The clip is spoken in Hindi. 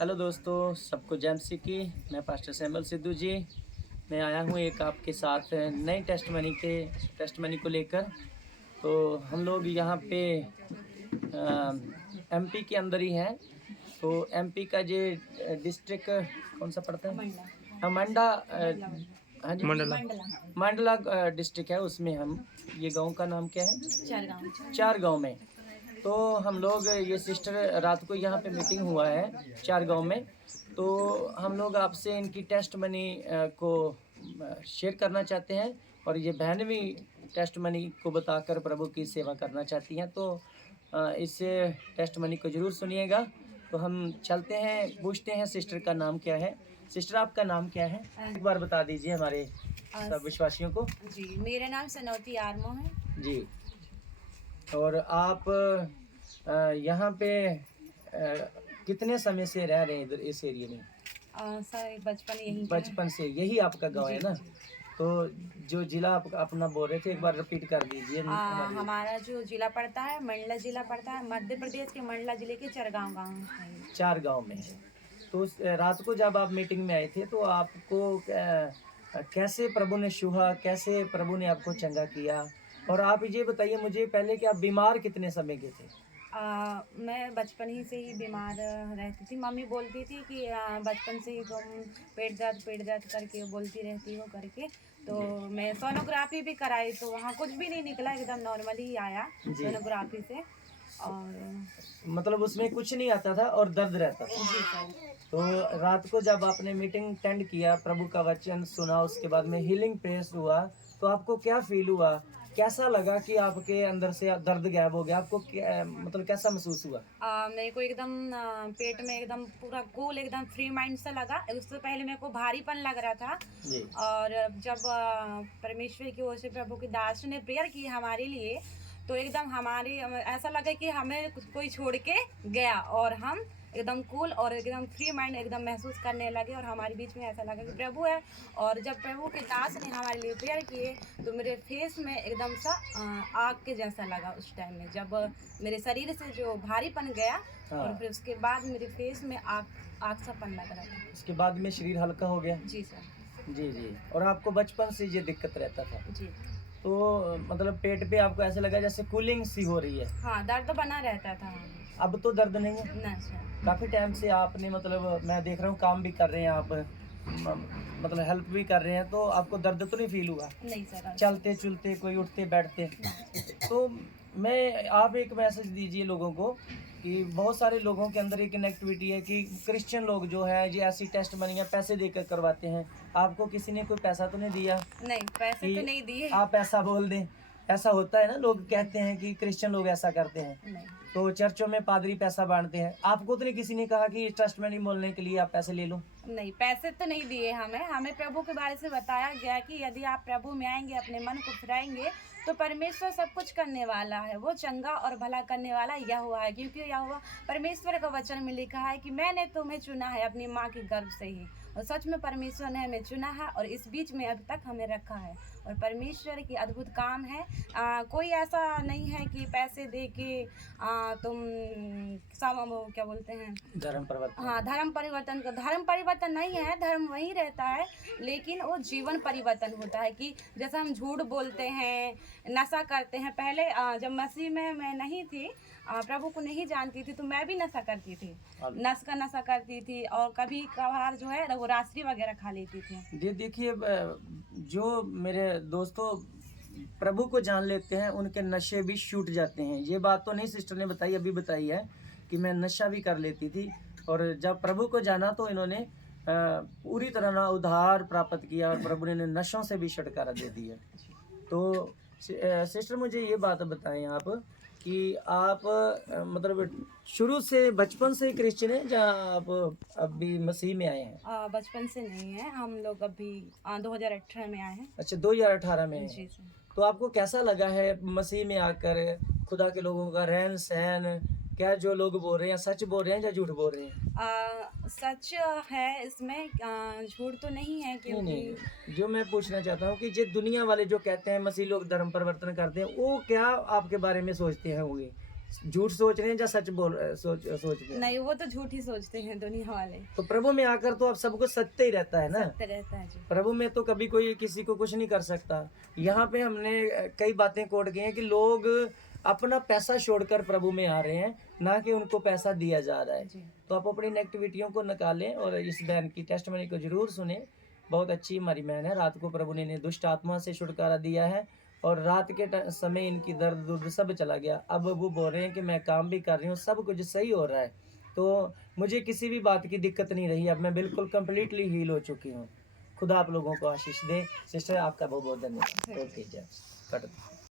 हेलो दोस्तों, सबको जय मसीह की। मैं पास्टर सैमुअल सिद्धू जी। मैं आया हूँ एक आपके साथ नई टेस्ट मनी को लेकर। तो हम लोग यहाँ पे एमपी के अंदर ही हैं। तो एमपी का जो डिस्ट्रिक्ट कौन सा पड़ता है? हाँ, मंडा। हाँ जी, मंडला डिस्ट्रिक्ट है। उसमें हम, ये गांव का नाम क्या है? चार गांव में। तो हम लोग, ये सिस्टर, रात को यहाँ पे मीटिंग हुआ है चार गांव में। तो हम लोग आपसे इनकी टेस्ट मनी को शेयर करना चाहते हैं। और ये बहन भी टेस्ट मनी को बताकर प्रभु की सेवा करना चाहती हैं। तो इस टेस्ट मनी को ज़रूर सुनिएगा। तो हम चलते हैं, पूछते हैं सिस्टर का नाम क्या है। सिस्टर, आपका नाम क्या है? एक बार बता दीजिए हमारे सब विश्वासियों को। जी, मेरा नाम सनौती आर्मो है जी। और आप यहाँ पे कितने समय से रह रहे हैं इधर इस एरिया में? सर बचपन बचपन से यही आपका गांव है ना? तो जो जिला आप अपना बोल रहे थे, एक बार रिपीट कर दीजिए। हमारा जो जिला पड़ता है मंडला जिला पड़ता है, मध्य प्रदेश के मंडला जिले के चरगांव गांव है। चार गांव में है। तो रात को जब आप मीटिंग में आए थे तो आपको कैसे प्रभु ने छुआ, कैसे प्रभु ने आपको चंगा किया? और आप ये बताइए मुझे पहले कि आप बीमार कितने समय के थे? मैं बचपन ही से ही बीमार रहती थी। मम्मी बोलती थी कि बचपन से ही तुम पेट दर्द करके बोलती रहती हो करके। तो मैं सोनोग्राफी भी कराई तो वहाँ कुछ भी नहीं निकला, एकदम नॉर्मली ही आया सोनोग्राफी से। और मतलब उसमें कुछ नहीं आता था और दर्द रहता था। तो रात को जब आपने मीटिंग अटेंड किया, प्रभु का वचन सुना, उसके बाद में हीलिंग प्रेस हुआ, तो आपको क्या फील हुआ? कैसा लगा कि आपके अंदर से दर्द गायब हो गया? आपको मतलब कैसा महसूस हुआ? मेरे को एकदम पेट में एकदम पूरा कूल, एकदम फ्री माइंड सा लगा। उससे पहले मेरे को भारीपन लग रहा था। जी। और जब परमेश्वर की ओर से प्रभु के दास ने प्रेयर की हमारे लिए, तो एकदम हमारे ऐसा लगा कि हमें कोई छोड़ के गया और हम एकदम कूल और एकदम फ्री माइंड एकदम महसूस करने लगे। और हमारे बीच में ऐसा लगा कि प्रभु है। और जब प्रभु के दास ने हमारे लिए प्रेयर किए तो मेरे फेस में एकदम सा आग के जैसा लगा उस टाइम में, जब मेरे शरीर से जो भारीपन गया। हाँ। और फिर उसके बाद मेरे फेस में आग सा पन लग रहा था। उसके बाद में शरीर हल्का हो गया? जी सर। जी जी। और आपको बचपन से ये दिक्कत रहता था? जी। तो मतलब पेट पे आपको ऐसा लगा जैसे कूलिंग सी हो रही है? हाँ, दर्द बना रहता था। अब तो दर्द नहीं है? ना सर। काफ़ी टाइम से आपने, मतलब मैं देख रहा हूँ काम भी कर रहे हैं आप, मतलब हेल्प भी कर रहे हैं, तो आपको दर्द तो नहीं फील हुआ? नहीं सर। चलते चलते कोई उठते बैठते? तो मैं, आप एक मैसेज दीजिए लोगों को कि बहुत सारे लोगों के अंदर एक कनेक्टिविटी है कि क्रिश्चियन लोग जो है ये ऐसी टेस्ट मनी पैसे देकर करवाते हैं। आपको किसी ने कोई पैसा तो नहीं दिया? नहीं, पैसे तो नहीं दिए। आप ऐसा बोल दें, ऐसा होता है ना, लोग कहते हैं कि क्रिश्चियन लोग ऐसा करते हैं। नहीं। तो चर्चों में पादरी पैसा बांटते हैं। आपको तो नहीं किसी ने कहा कि ट्रस्ट मनी बोलने के लिए आप पैसे ले लो? नहीं, पैसे तो नहीं दिए हमें प्रभु के बारे से बताया गया कि यदि आप प्रभु में आएंगे, अपने मन को फिराएंगे, तो परमेश्वर सब कुछ करने वाला है। वो चंगा और भला करने वाला यहोवा है, क्योंकि यहोवा परमेश्वर का वचन में लिखा है कि मैंने तुम्हें चुना है अपनी माँ के गर्भ से ही। और सच में परमेश्वर ने हमें चुना है और इस बीच में अभी तक हमें रखा है। और परमेश्वर की अद्भुत काम है। कोई ऐसा नहीं है कि पैसे दे के तुम क्या बोलते हैं, धर्म परिवर्तन। हाँ, धर्म परिवर्तन नहीं है। धर्म वही रहता है, लेकिन वो जीवन परिवर्तन होता है। कि जैसे हम झूठ बोलते हैं, नशा करते हैं। पहले जब मसीह में मैं नहीं थी, प्रभु को नहीं जानती थी, तो मैं भी नशा करती थी, नशा करती थी। और कभी कभार जो है वो रात्रि वगैरह खा लेती थी। ये देखिए, जो मेरे दोस्तों प्रभु को जान लेते हैं उनके नशे भी छूट जाते हैं। ये बात तो नहीं सिस्टर ने बताई, अभी बताई है कि मैं नशा भी कर लेती थी। और जब प्रभु को जाना तो इन्होंने पूरी तरह ना उद्धार प्राप्त किया और प्रभु ने नशों से भी छुटकारा दे दिया। तो सिस्टर मुझे ये बात बताएं आप कि आप मतलब शुरू से बचपन से क्रिश्चियन है या आप अभी मसीह में आए हैं? बचपन से नहीं है, हम लोग अभी 2018 में आए हैं। अच्छा, 2018 में? जी सर। तो आपको कैसा लगा है मसीह में आकर? खुदा के लोगों का रहन सहन, क्या जो लोग बोल रहे हैं सच बोल रहे हैं या झूठ बोल रहे हैं? सच है इसमें, झूठ तो नहीं है। क्योंकि नहीं, जो मैं पूछना चाहता हूँ कि जो दुनिया वाले जो कहते हैं मसीह लोग धर्म परिवर्तन करते हैं, वो क्या आपके बारे में सोचते हैं होंगे झूठ सोच रहे हैं या सच बोल सोच रहे हैं? नहीं, वो तो झूठ ही सोचते हैं दुनिया वाले। तो प्रभु में आकर तो अब सब कुछ सत्य ही रहता है ना। सत्य रहता है जी। प्रभु में तो कभी कोई किसी को कुछ नहीं कर सकता। यहाँ पे हमने कई बातें कोट की हैं कि लोग अपना पैसा छोड़कर प्रभु में आ रहे हैं, ना कि उनको पैसा दिया जा रहा है। जी। तो आप अपनी नेगेटिविटियों को निकालें और इस बहन की टेस्टमनी को जरूर सुने। बहुत अच्छी हमारी बहन है। रात को प्रभु ने इन्हें दुष्ट आत्मा से छुटकारा दिया है और रात के समय इनकी दर्द दुर्द सब चला गया। अब वो बोल रहे हैं कि मैं काम भी कर रही हूँ, सब कुछ सही हो रहा है, तो मुझे किसी भी बात की दिक्कत नहीं रही। अब मैं बिल्कुल कम्प्लीटली हील हो चुकी हूँ। खुदा आप लोगों को आशीष दे। सिस्टर आपका बहुत बहुत धन्यवाद। ओके, जय कट।